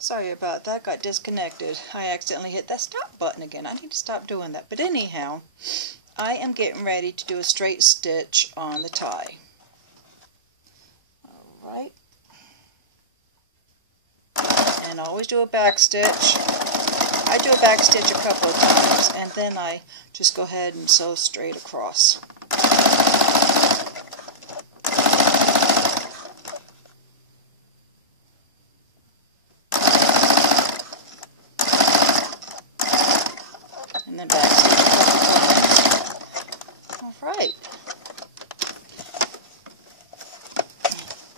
Sorry about that, got disconnected. I accidentally hit that stop button again. I need to stop doing that. But anyhow, I am getting ready to do a straight stitch on the tie. Alright. And I always do a back stitch. I do a back stitch a couple of times and then I just go ahead and sew straight across. And then back stitch a couple times. Alright.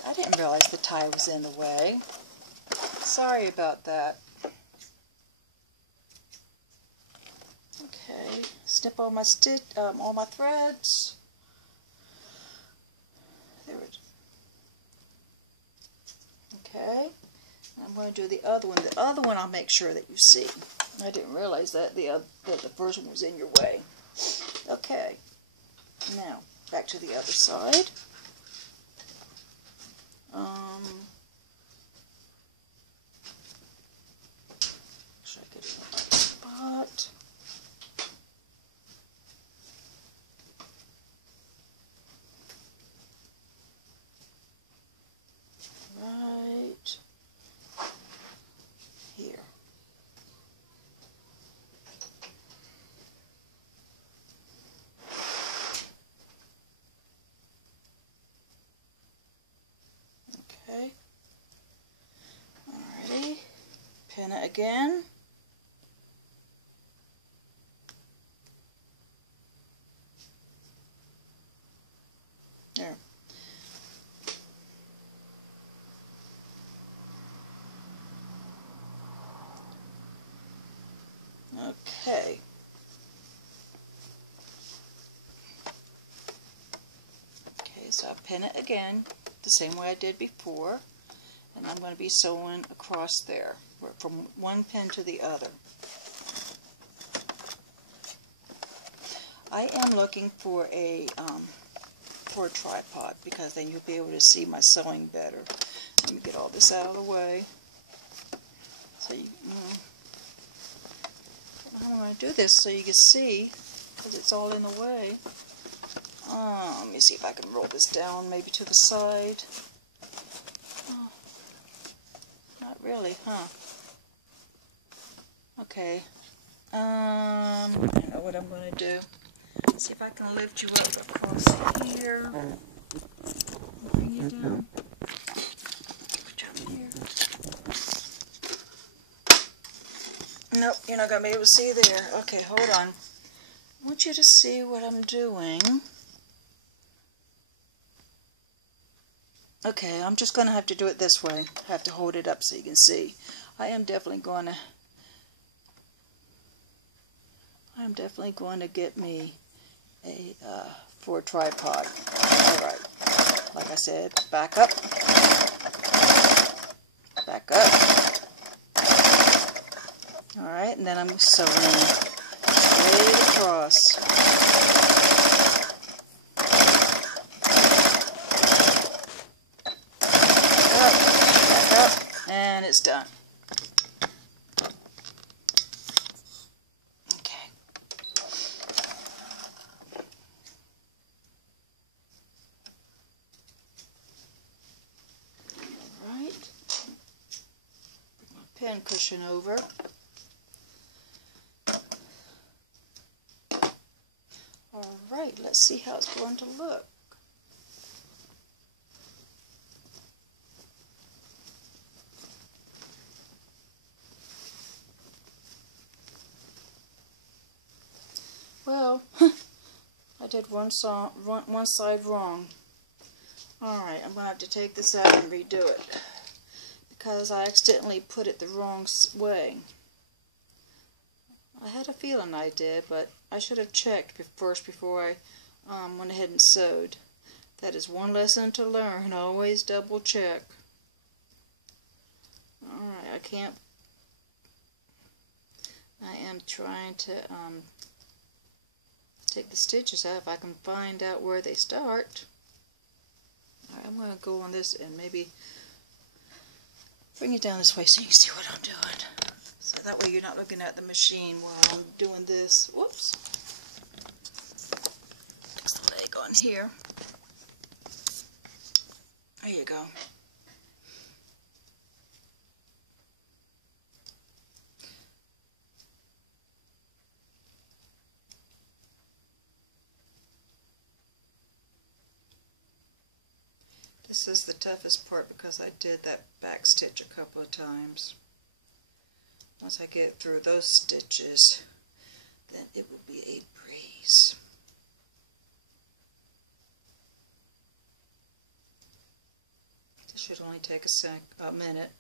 I didn't realize the tie was in the way. Sorry about that. Okay, snip all my threads. There it is. Okay, I'm going to do the other one. The other one I'll make sure that you see. I didn't realize that the first one was in your way. Okay, now back to the other side. Should I get it in the right spot? Right here. Okay. Alrighty. Pin it again. There. Okay. Okay, so I pin it again the same way I did before, and I'm going to be sewing across there from one pin to the other. I am looking for a tripod because then you'll be able to see my sewing better. Let me get all this out of the way. So you know how I'm going to do this so you can see, because it's all in the way. Let me see if I can roll this down maybe to the side. Oh, not really, huh? Okay. I know what I'm going to do. Let's see if I can lift you up across here. Bring you down. Put you up here. Nope, you're not going to be able to see there. Okay, hold on. I want you to see what I'm doing. Okay, I'm just going to have to do it this way. I have to hold it up so you can see. I am definitely going to get me a for a tripod. Alright, like I said, back up, back up. Alright, and then I'm sewing straight across. Back up, and it's done. Pen cushion over. Alright, let's see how it's going to look. Well, I did one side wrong. Alright, I'm going to have to take this out and redo it, because I accidentally put it the wrong way. I had a feeling I did, but I should have checked first before I went ahead and sewed. That is one lesson to learn. Always double check. Alright, I am trying to take the stitches out if I can find out where they start. Alright, I'm going to go on this and maybe bring it down this way so you can see what I'm doing. So that way you're not looking at the machine while I'm doing this. Whoops. Fix the leg on here. There you go. This is the toughest part because I did that back stitch a couple of times. Once I get through those stitches, then it will be a breeze. This should only take a minute.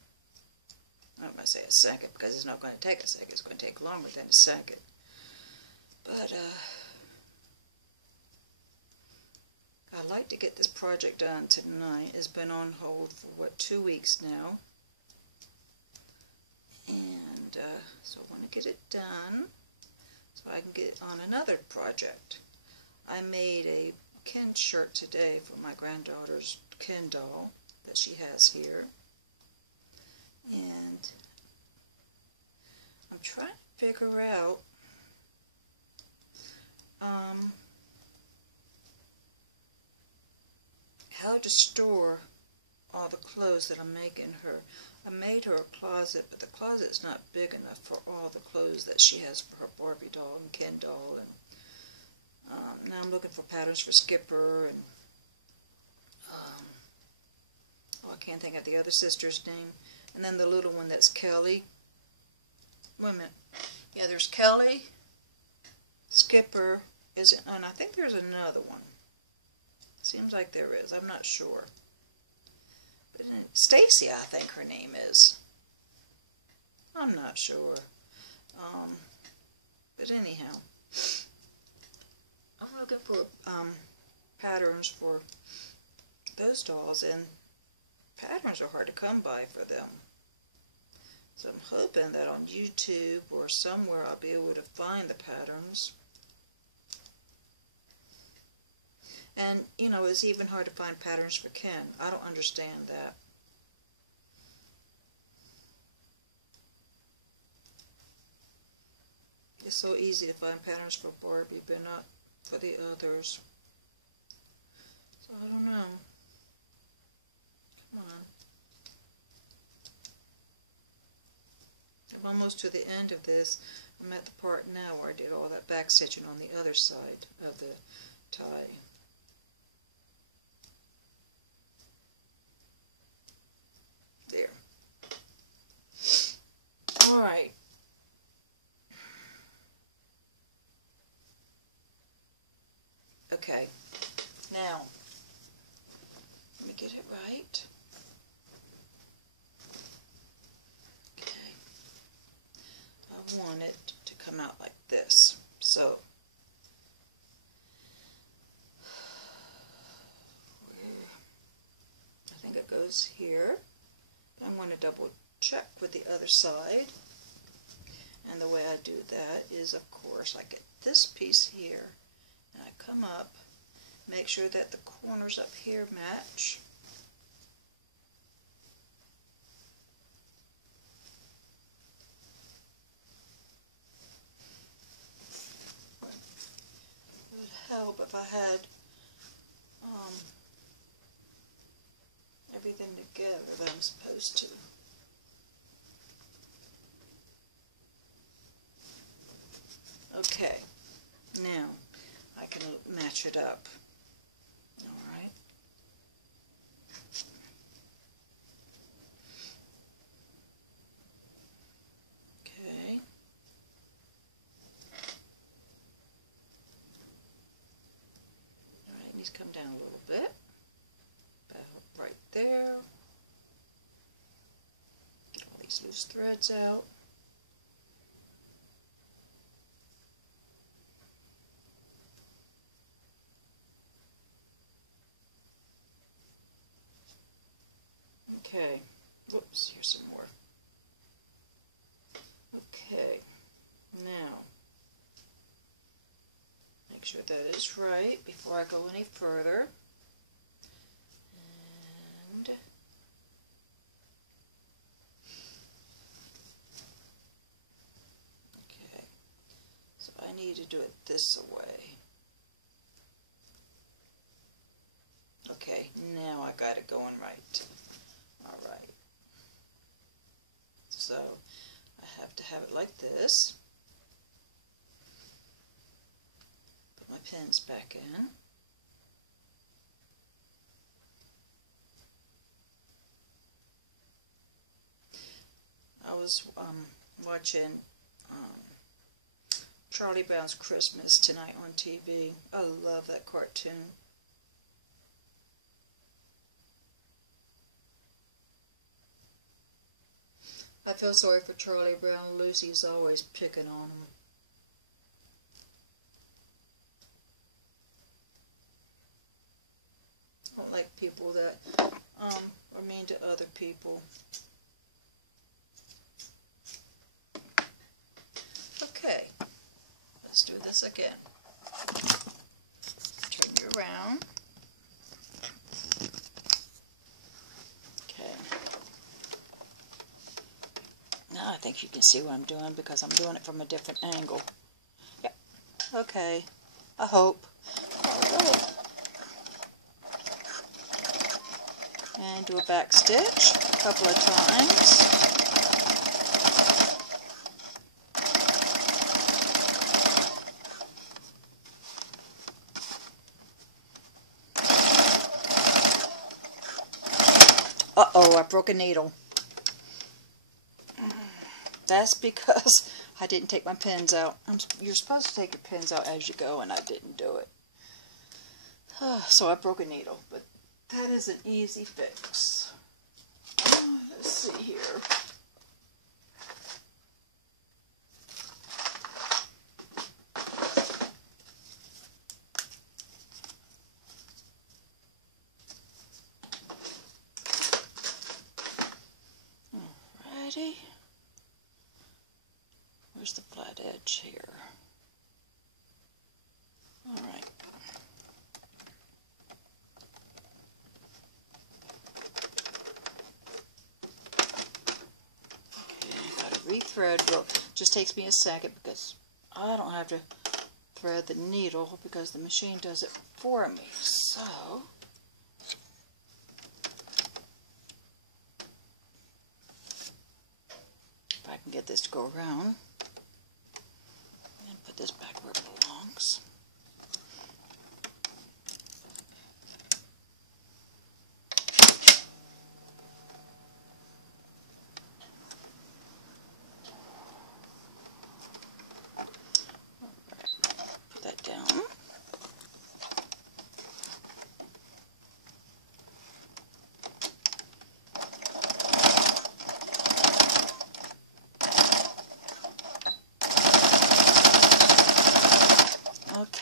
I'm not going to say a second because it's not going to take a second. It's going to take longer than a second. But I'd like to get this project done tonight. It's been on hold for, what, 2 weeks now. And so I want to get it done so I can get on another project. I made a Ken shirt today for my granddaughter's Ken doll that she has here. And I'm trying to figure out how to store all the clothes that I'm making her. I made her a closet, but the closet's not big enough for all the clothes that she has for her Barbie doll and Ken doll. And now I'm looking for patterns for Skipper and oh, I can't think of the other sister's name. And then the little one that's Kelly. Wait a minute. Yeah, there's Kelly, Skipper, and I think there's another one. Seems like there is. I'm not sure. But Stacy, I think her name is. I'm not sure. But anyhow, I'm looking for patterns for those dolls, and patterns are hard to come by for them. So I'm hoping that on YouTube or somewhere I'll be able to find the patterns. And, you know, it's even hard to find patterns for Ken. I don't understand that. It's so easy to find patterns for Barbie, but not for the others. So I don't know. Come on. I'm almost to the end of this. I'm at the part now where I did all that back stitching on the other side of the tie. There. Alright. Okay. Now, let me get it right. Okay. I want it to come out like this. So, I think it goes here. I'm going to double check with the other side, and the way I do that is, of course, I get this piece here and I come up, make sure that the corners up here match, it would help if I had everything together that I'm supposed to. Okay, now I can match it up. Alright. Okay. Alright, needs to come down a little bit. About right there. Get all these loose threads out. Okay, whoops, here's some more. Okay, now, make sure that is right before I go any further. And do it this way. Okay, now I got it going right. Alright. So, I have to have it like this. Put my pins back in. I was watching Charlie Brown's Christmas tonight on TV. I love that cartoon. I feel sorry for Charlie Brown. Lucy's always picking on him. I don't like people that are mean to other people. Okay, let's do this again. Turn you around. Okay. Now I think you can see what I'm doing because I'm doing it from a different angle. Yep. Okay. I hope. Alright. And do a back stitch a couple of times. Uh-oh, I broke a needle. That's because I didn't take my pins out. You're supposed to take your pins out as you go, and I didn't do it. So I broke a needle, but that is an easy fix. Let's see here. Alrighty. Where's the flat edge here? Alright. Okay, I gotta re-thread. Well, it just takes me a second because I don't have to thread the needle because the machine does it for me. So, if I can get this to go around. Put this back where it belongs. Alright, put that down.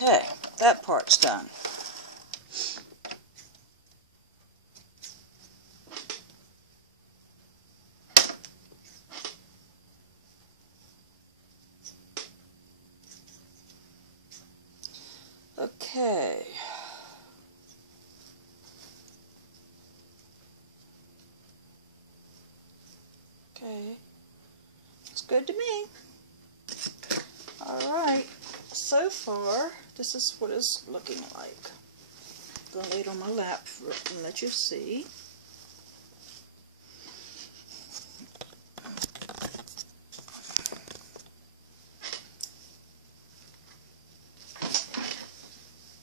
Okay, that part's done. Okay. Okay. It's good to me. Alright. So far, this is what it's looking like. I'm going to lay it on my lap and let you see.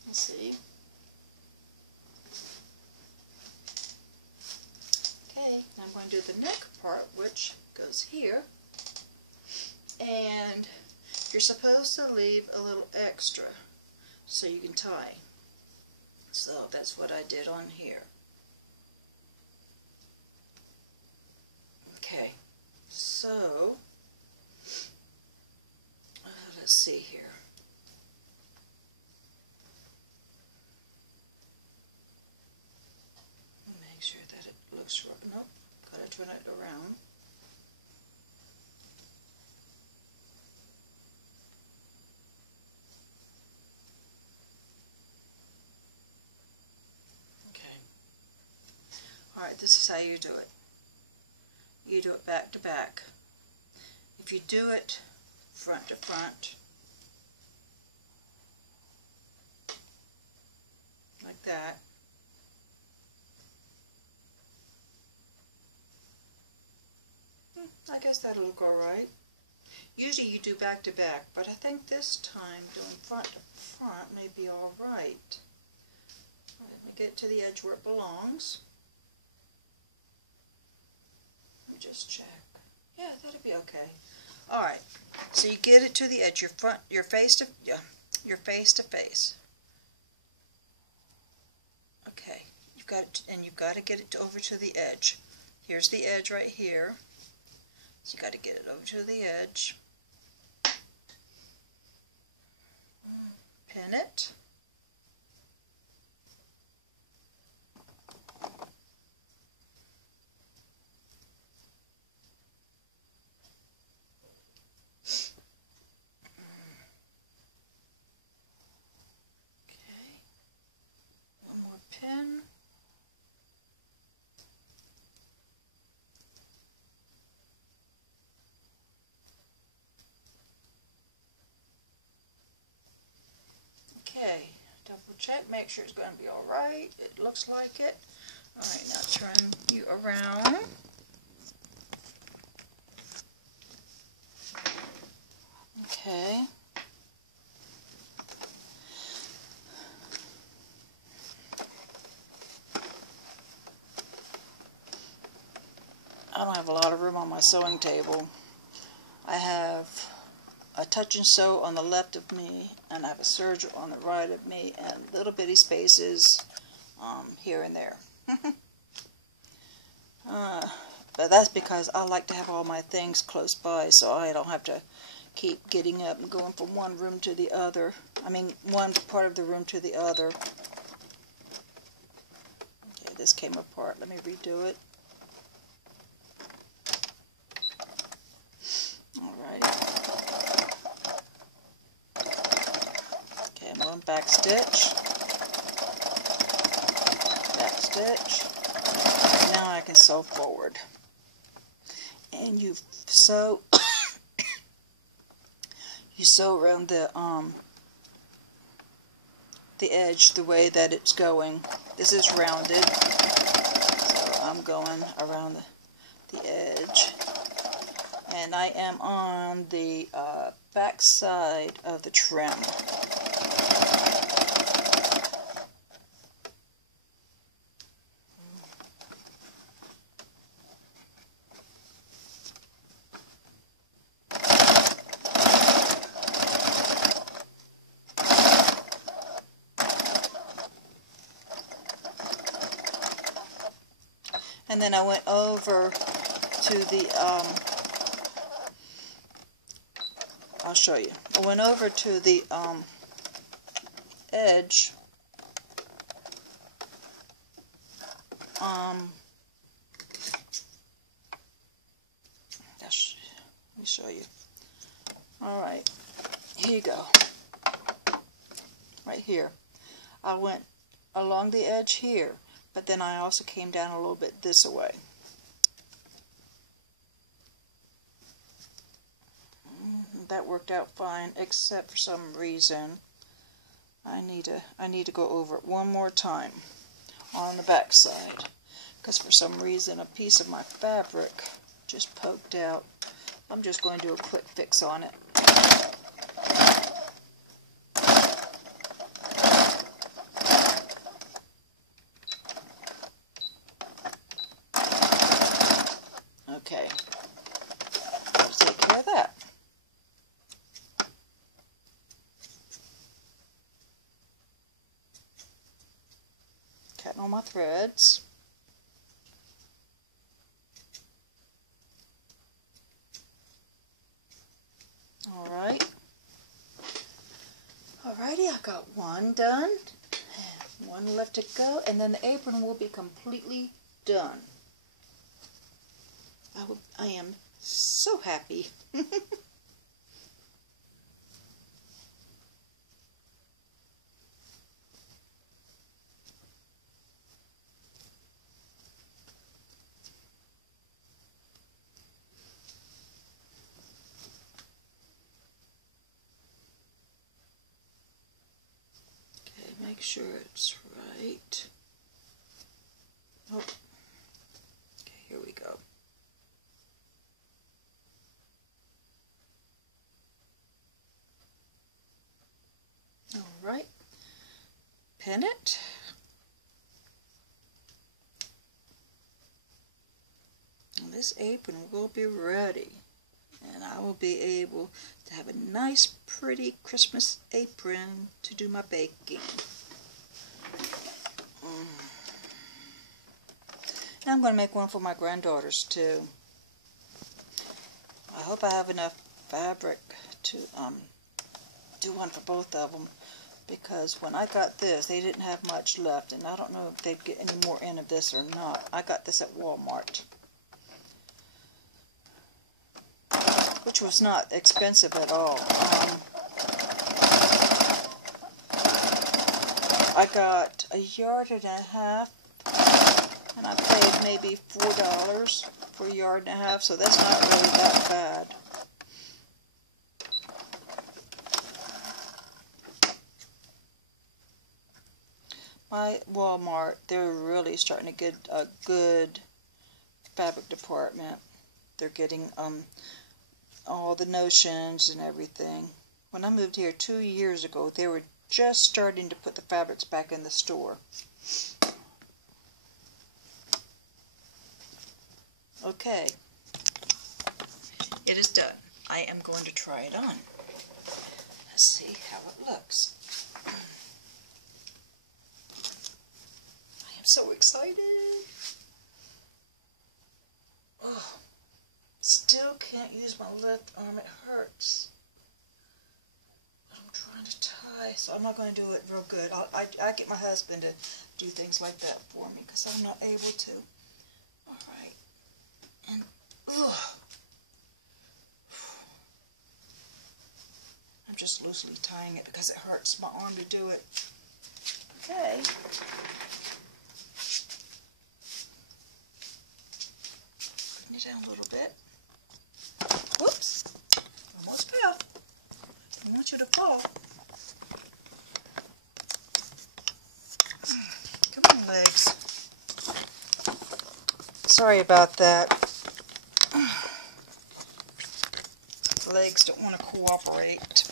Let's see. Okay, now I'm going to do the neck part, which goes here. And you're supposed to leave a little extra so you can tie. So that's what I did on here. Okay, so let's see here. Make sure that it looks right. Nope, gotta turn it around. Alright, this is how you do it. You do it back to back. If you do it front to front, that. I guess that'll look alright. Usually you do back to back, but I think this time doing front to front may be alright. Let me get to the edge where it belongs. Let me just check. Yeah, that'll be okay. Alright, so you get it to the edge, your face to face. Okay, you've got it, and you've got to get it over to the edge. Here's the edge right here. So you got to get it over to the edge. Pin it. Okay. One more pin. Okay, double check, make sure it's going to be alright. It looks like it. Alright, now turn you around. Okay. I don't have a lot of room on my sewing table. I have a touch and sew on the left of me, and I have a serger on the right of me, and little bitty spaces here and there. But that's because I like to have all my things close by, so I don't have to keep getting up and going from one room to the other. I mean, one part of the room to the other. Okay, this came apart. Let me redo it. Alrighty. Okay, I'm going back stitch. Back stitch. Now I can sew forward. And you sew you sew around the edge the way that it's going. This is rounded, so I'm going around the edge. And I am on the back side of the trim. And then I went over to the, I'll show you. I went over to the edge, let me show you. Alright, here you go. Right here. I went along the edge here. But then I also came down a little bit this way. That worked out fine, except for some reason I need to go over it one more time on the back side, because for some reason a piece of my fabric just poked out. I'm just going to do a quick fix on it. Okay, let's take care of that. Cutting all my threads. Alright. Alrighty, I got one done. One left to go, and then the apron will be completely done. I am so happy. Okay, make sure it's right. right. Oh. Okay, here we go. All right. Pin it. And this apron will be ready. And I will be able to have a nice, pretty Christmas apron to do my baking. And I'm going to make one for my granddaughters too. I hope I have enough fabric to do one for both of them, because when I got this, they didn't have much left, and I don't know if they'd get any more in of this or not. I got this at Walmart, which was not expensive at all. I got 1.5 yards, and I paid maybe $4 for 1.5 yards, so that's not really that bad. My Walmart, they're really starting to get a good fabric department. They're getting all the notions and everything. When I moved here 2 years ago, they were just starting to put the fabrics back in the store. Okay, it is done. I am going to try it on. Let's see how it looks. I am so excited. Oh, still can't use my left arm. It hurts. But I'm trying to tie, so I'm not going to do it real good. I get my husband to do things like that for me because I'm not able to. All right. And, I'm just loosely tying it because it hurts my arm to do it. Okay. Putting it down a little bit. Whoops. Almost fell. I want you to fall. Come on, legs. Sorry about that. Legs don't want to cooperate.